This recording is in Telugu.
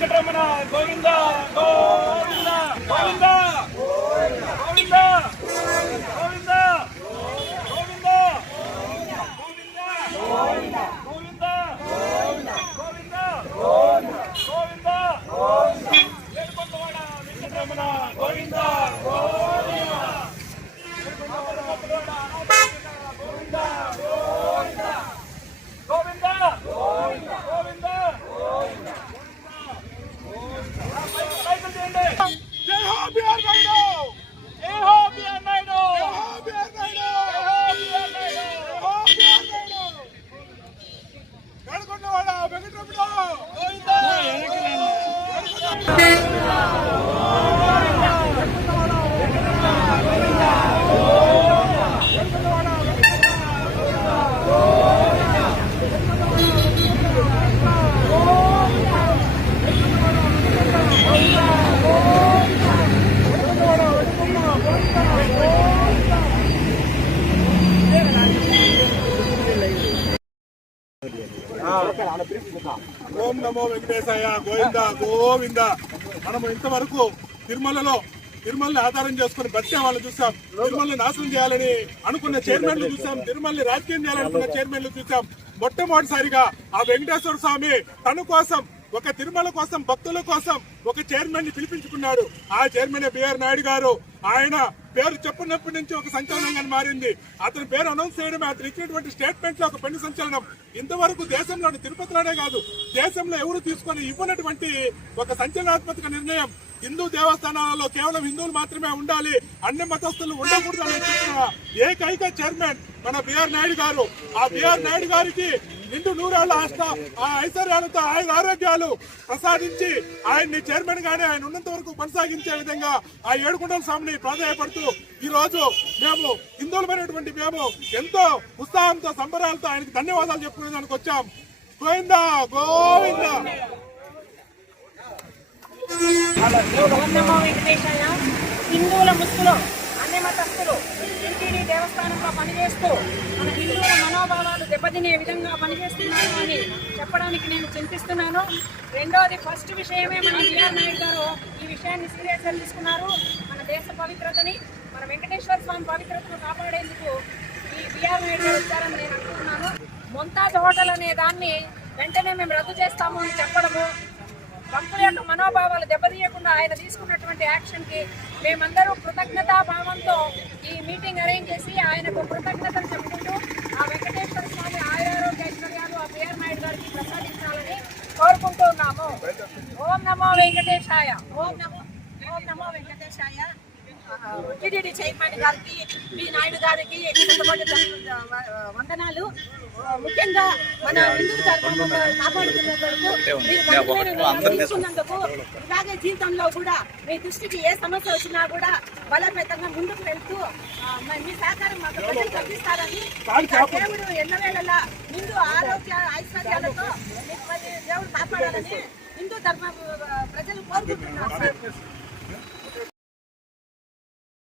వెంకటరమణ గోవింద గోవింద గోవింద గోవింద గోవింద గోవింద గోవింద గోవింద గోవింద గోవింద ఏడుకొండవాడ వెంకటరమణ గోవింద గోవింద గోవింద గోవింద గోవింద గోవింద జై హో బిఆర్ నాయుడు జై హో బిఆర్ నాయుడు జై హో బిఆర్ నాయుడు జై హో బిఆర్ నాయుడు జై హో బిఆర్ నాయుడు ఏడుకొండవాడ వెంకటరమణ గోవింద ఓం నమో వెంకటేశాయ గోవింద గోవింద. మనము ఇంతవరకు తిరుమలని ఆధారం చేసుకుని బతికే వాళ్ళు చూసాం, తిరుమలని నాశనం చేయాలని అనుకున్న చైర్మన్లు చూసాం, తిరుమలని రాజకీయం చేయాలనుకున్న చైర్మన్లు చూసాం. మొట్టమొదటిసారిగా ఆ వెంకటేశ్వర స్వామి తన కోసం, ఒక తిరుమల కోసం, భక్తుల కోసం ఒక చైర్మన్ ని పిలిపించుకున్నాడు. ఆ చైర్మన్ బిఆర్ నాయుడు గారు. ఆయన పేరు చెప్పినప్పటి నుంచి ఒక సంచలనంగా మారింది. అతని పేరు అనౌన్స్ చేయడమే, అతను ఇచ్చినటువంటి స్టేట్మెంట్ లో ఒక పెను సంచలనం. ఇంతవరకు దేశంలోని తిరుపతిలోనే కాదు, దేశంలో ఎవరు తీసుకొని ఇవ్వనటువంటి ఒక సంచలనాత్మక నిర్ణయం. హిందూ దేవస్థానాలలో కేవలం హిందువులు మాత్రమే ఉండాలి, అన్ని మతస్థులు ఉండకూడదు అని చెప్పిన ఏకైక చైర్మన్ మన బిఆర్ నాయుడు గారు. ఆ బిఆర్ నాయుడు గారికి నిండు నూరేళ్ల ఐశ్వర్యాలతో ఆయన ఆరోగ్యాలు ప్రసాదించి ఆయన్ని చైర్మన్ గానే ఆయన ఉన్నంత వరకు కొనసాగించే విధంగా ఆ ఏడుకొండల స్వామిని ప్రాధాన్యపడుతూ ఈ రోజు మేము హిందువులమైనటువంటి మేము ఎంతో ఉత్సాహంతో సంబరాలతో ఆయనకి ధన్యవాదాలు చెప్పుకునేదానికి వచ్చాం. గోవింద గోవింద. హిందువుల ముసుగులో అన్ని మతస్థులు టీటీడీ దేవస్థానంలో పనిచేస్తూ మన హిందువుల మనోభావాలు దెబ్బతినే విధంగా పనిచేస్తున్నారు అని చెప్పడానికి నేను చింతిస్తున్నాను. రెండోది, ఫస్ట్ విషయమే మన బిఆర్ నాయుడు గారు ఈ విషయాన్ని సీరియస్గా తీసుకున్నారు. మన దేశ పవిత్రతని, మన వెంకటేశ్వర స్వామి పవిత్రతను కాపాడేందుకు ఈ బిఆర్ నాయుడు గారు వచ్చారని నేను అనుకుంటున్నాను. ముంతాజ్ హోటల్ అనే దాన్ని వెంటనే మేము రద్దు చేస్తాము అని చెప్పడము, భక్తుల యొక్క మనోభావాలు దెబ్బతీయకుండా ఆయన తీసుకున్నటువంటి యాక్షన్ కి మేమందరూ కృతజ్ఞతా భావంతో ఈ మీటింగ్ అరేంజ్ చేసి ఆయనకు కృతజ్ఞతలు చెప్పుకుంటూ ఆ వెంకటేశ్వర స్వామి ఆయురారోగ్య ఐశ్వర్యాలు ఆ బిఆర్ నాయుడు గారికి ప్రసాదించాలని కోరుకుంటూ ఉన్నాము. ఓం నమో వెంకటేశాయ. ఓం నమో వెంకటేశాయ. టీటీడీ చైర్మన్ గారికి, బి నాయుడు గారికి వందనాలు. ముఖ్యంగా మన హిందూ ధర్మం కాపాడుతున్నందుకు తీసుకున్నందుకు, ఇలాగే జీవితంలో కూడా మీ దృష్టికి ఏ సమస్య వచ్చినా కూడా బలపేతంగా ముందుకు వెళ్తూ మీ సహకారం మాకు ప్రజలు కల్పిస్తారని దేవుడు ఎన్నవేళలా హిందూ ఆరోగ్య ఐశ్వర్యాలతో దేవుడు కాపాడాలని హిందూ ధర్మ ప్రజలు కోరుకుంటున్నారు.